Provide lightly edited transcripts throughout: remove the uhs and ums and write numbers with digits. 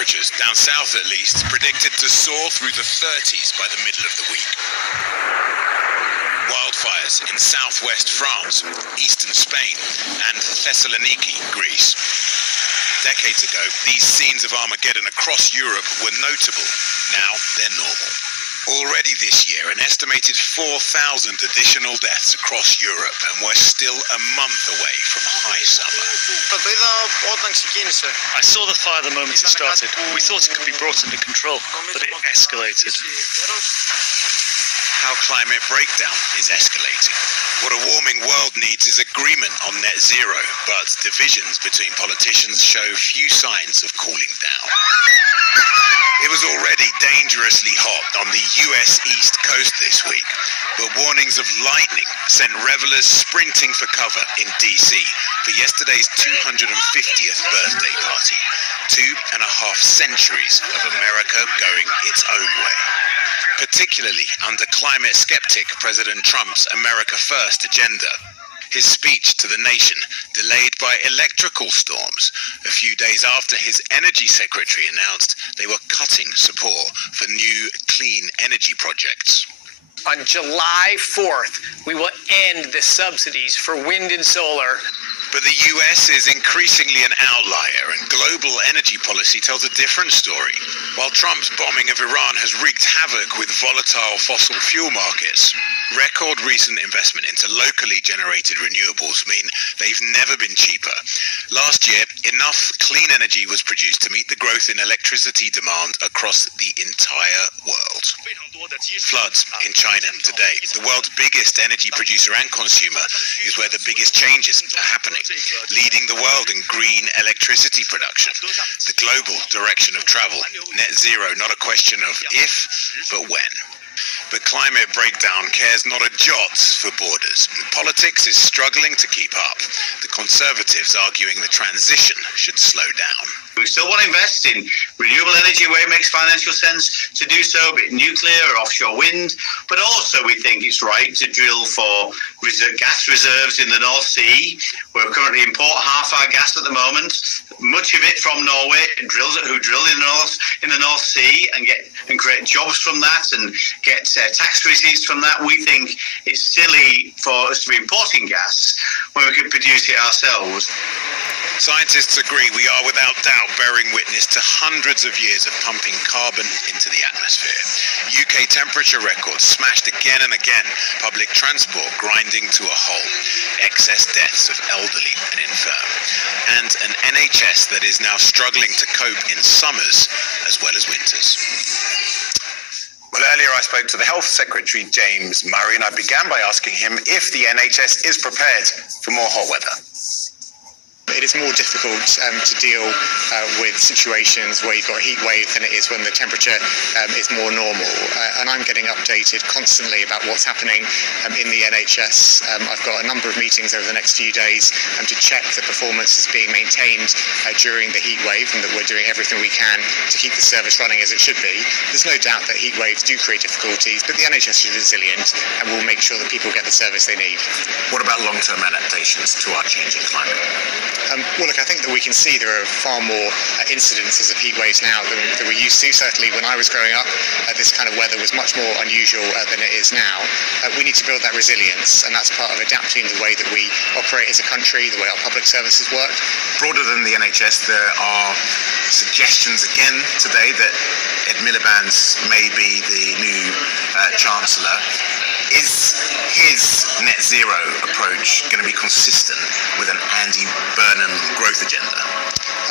temperatures, down south at least, predicted to soar through the 30s by the middle of the week. Wildfires in southwest France, eastern Spain, and Thessaloniki, Greece. Decades ago, these scenes of Armageddon across Europe were notable. Now they're normal. Already this year, an estimated 4,000 additional deaths across Europe, and we're still a month away from high summer. I saw the fire the moment it started. We thought it could be brought under control, but it escalated. How climate breakdown is escalating. What a warming world needs is agreement on net zero, but divisions between politicians show few signs of cooling down. It was already dangerously hot on the US East Coast this week, but warnings of lightning sent revelers sprinting for cover in DC for yesterday's 250th birthday party. 2.5 centuries of America going its own way. Particularly under climate skeptic President Trump's America First agenda. His speech to the nation delayed by electrical storms a few days after his energy secretary announced they were cutting support for new clean energy projects. On July 4th, we will end the subsidies for wind and solar. But the US is increasingly an outlier, and global energy policy tells a different story. While Trump's bombing of Iran has wreaked havoc with volatile fossil fuel markets, record recent investment into locally generated renewables mean they've never been cheaper. Last year, enough clean energy was produced to meet the growth in electricity demand across the entire world. Floods in China today, the world's biggest energy producer and consumer, is where the biggest changes are happening, leading the world in green electricity production. The global direction of travel, net zero, not a question of if, but when. But climate breakdown cares not a jot for borders. Politics is struggling to keep up. The Conservatives arguing the transition should slow down. We still want to invest in renewable energy where it makes financial sense to do so, be it nuclear or offshore wind, but also we think it's right to drill for gas reserves in the North Sea. We currently import half our gas at the moment, much of it from Norway, who drill in the North Sea and create jobs from that and get tax receipts from that. We think it's silly for us to be importing gas when we can produce it ourselves. Scientists agree we are without doubt bearing witness to hundreds of years of pumping carbon into the atmosphere. UK temperature records smashed again and again, public transport grinding to a halt, excess deaths of elderly and infirm, and an NHS that is now struggling to cope in summers as well as winters. Well, earlier I spoke to the Health Secretary, James Murray, and I began by asking him if the NHS is prepared for more hot weather. It is more difficult to deal with situations where you've got a heat wave than it is when the temperature is more normal. And I'm getting updated constantly about what's happening in the NHS. I've got a number of meetings over the next few days to check that performance is being maintained during the heat wave and that we're doing everything we can to keep the service running as it should be. There's no doubt that heat waves do create difficulties, but the NHS is resilient and will make sure that people get the service they need. What about long-term adaptations to our changing climate? Well, look, I think that we can see there are far more incidences of heat waves now than we used to. Certainly when I was growing up, this kind of weather was much more unusual than it is now. We need to build that resilience, and that's part of adapting the way that we operate as a country, the way our public services work. Broader than the NHS, there are suggestions again today that Ed Miliband's may be the new Chancellor. Is his net zero approach going to be consistent with an Andy Burnham growth agenda?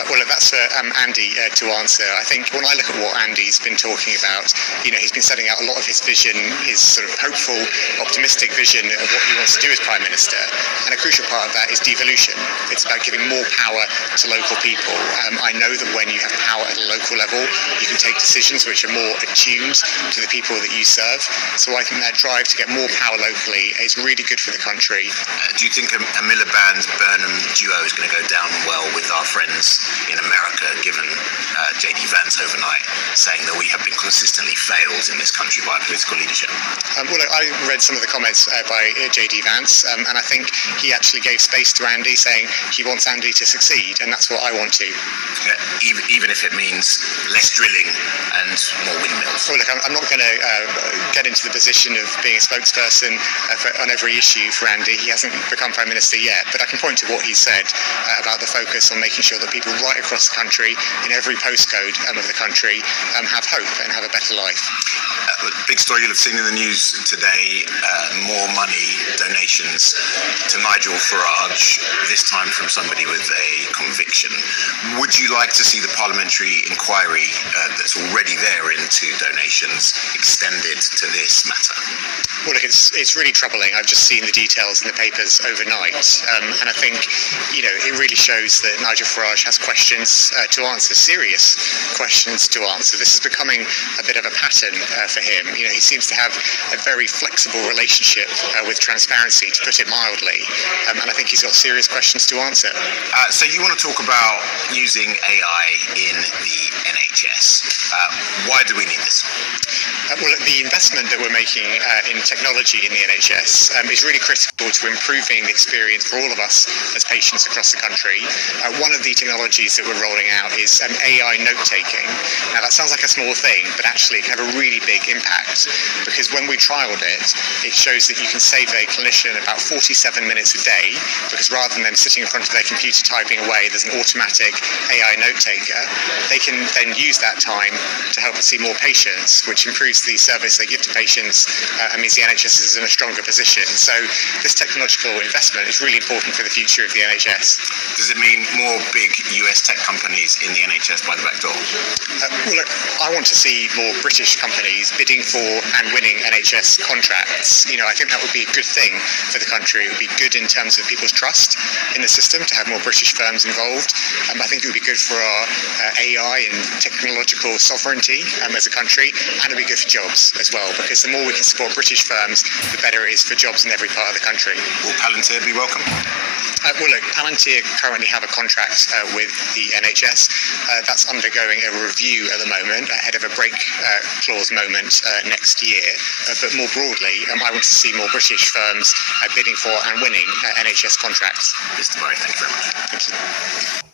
Well, that's for Andy to answer. I think when I look at what Andy's been talking about, he's been setting out a lot of his vision, his sort of hopeful, optimistic vision of what he wants to do as Prime Minister. And a crucial part of that is devolution. It's about giving more power to local people. I know that when you have power at a local level, you can take decisions which are more attuned to the people that you serve. So I think that drive to get more power locally is really good for the country. Do you think a Miliband-Burnham duo is going to go down well with our friends in America, given J.D. Vance overnight saying that we have been consistently failed in this country by political leadership? Well, I read some of the comments by J.D. Vance, and I think he actually gave space to Andy, saying he wants Andy to succeed, and that's what I want to. Even if it means less drilling and more windmills? Well, look, I'm not going to get into the position of being a spokesperson on every issue for Andy. He hasn't become Prime Minister yet, but I can point to what he said about the focus on making sure that people right across the country, in every postcode of the country, have hope and have a better life. Big story you'll have seen in the news today, more money donations to Nigel Farage, this time from somebody with a conviction. Would you like to see the parliamentary inquiry that's already there into donations extended to this matter? Well, look, it's really troubling. I've just seen the details in the papers overnight, and I think, it really shows that Nigel Farage has questions to answer, serious questions to answer. This is becoming a bit of a pattern for him. He seems to have a very flexible relationship with transparency, to put it mildly, and I think he's got serious questions to answer. So you want to talk about using AI in the NHS. Why do we need this? Well, the investment that we're making in technology in the NHS is really critical to improving the experience for all of us as patients across the country. One of the technologies that we're rolling out is AI note-taking. Now, that sounds like a small thing, but actually it can have a really big impact, because when we trialled it, it shows that you can save a clinician about 47 minutes a day, because rather than them sitting in front of their computer typing away, there's an automatic AI note-taker. They can then use that time to help see more patients, which improves the service they give to patients and means the NHS is in a stronger position. So this technological investment is really important for the future of the NHS. Does it mean more big US tech companies in the NHS by the back door? Well, look, I want to see more British companies bidding for and winning NHS contracts. I think that would be a good thing for the country. It would be good in terms of people's trust in the system to have more British firms involved. I think it would be good for our AI and technological sovereignty as a country, and it would be good for jobs as well, because the more we can support British firms, the better it is for jobs in every part of the country. Will Palantir be welcome? Well, look, Palantir currently have a contract with the NHS. That's undergoing a review at the moment, ahead of a break clause moment next year. But more broadly, I want to see more British firms bidding for and winning NHS contracts. Mr. Murray, thank you very much. Thank you.